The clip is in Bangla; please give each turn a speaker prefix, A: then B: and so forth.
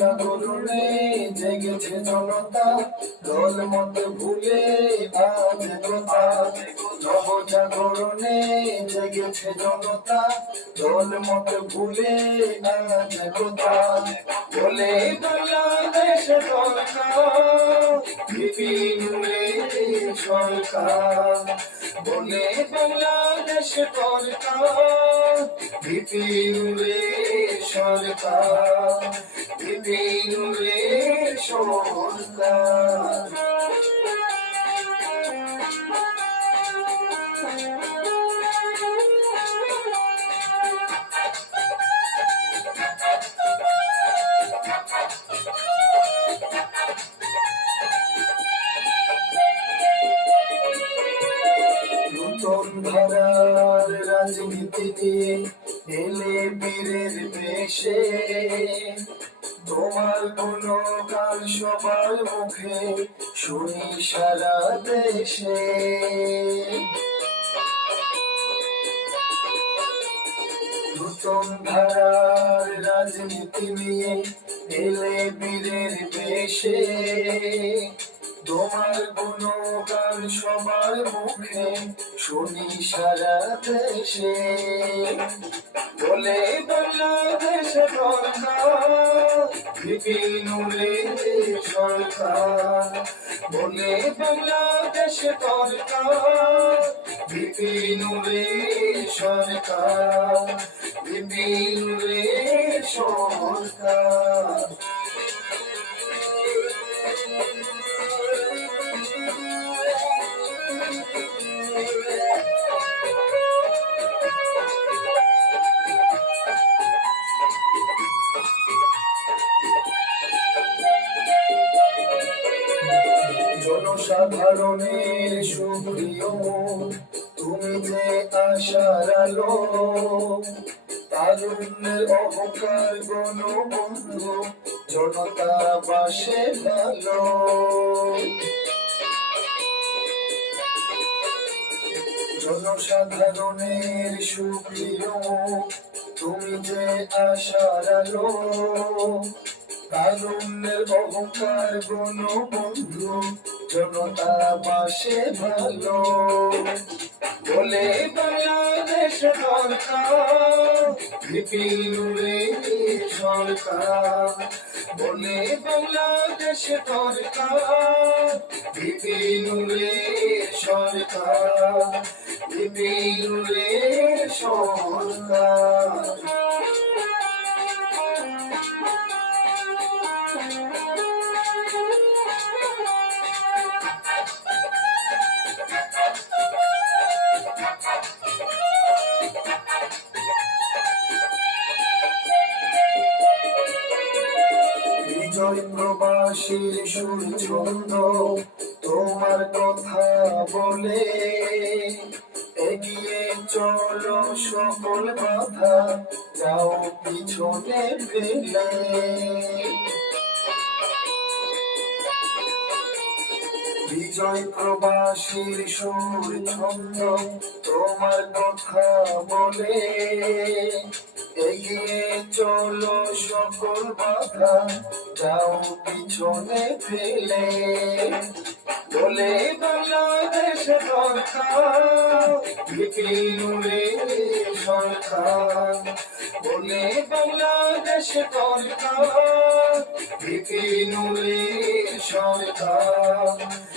A: জাগরণে জেগেছে জনতা। দল মত ভুলে আজ কথা নব জাগরণে জেগেছে জনতা। দল মত ভুলে আজ কথা বলে বাংলাদেশ সরকার বিপিনুরে সরকার। বলে বাংলাদেশ সরকার বিপিনুরে সরকার বিপিনুরে সরকার। ধারার রাজনীতি নিয়ে এলে বীরের বেশে। তোমার কোনো গান সবার মুখে শুনি সারা দেশে। নূতন ধারার রাজনীতি নিয়ে এলে বীরের বেশে। তোমার গুণগান সবার মুখে শুনি সারা দেশে। বলে বাংলাদেশ বিপিনুরে সরকার। বলে বাংলাদেশ সরকার বিপিনুরে সরকার। বিপিনুরে সরকার। জনসাধারণের সুপ্রিয়, তুমি যে আশার আলো, তারুণ্যের অহংকার গণবন্ধু, জনতা বাসে ভালো জনসাধারণের সুপ্রিয়, তুমি যে আশার আলো, তারুণ্যের অহংকার গণবন্ধু জনতা পাশে ভালো। বলে বাংলাদেশ সরকার বিপিনুরে সরকার। বলে বাংলাদেশ সরকার বিপিনুরে সরকার। বিপিনুরে সরকার। বিজয় প্রবাসীর সুর ছন্দ তোমার কথা বলে এগিয়ে চলো সকল বাধা, যাও পিছনে ফেলে। বিজয় প্রবাসীর সুর ছন্দ তোমার কথা বলে এগিয়ে চলো সকল বাধা, যাও পিছনে ফেলে। বলে বাংলাদেশ সরকার, বিপিনুরে সরকার। বলে বাংলাদেশ সরকার, বিপিনুরে সরকার।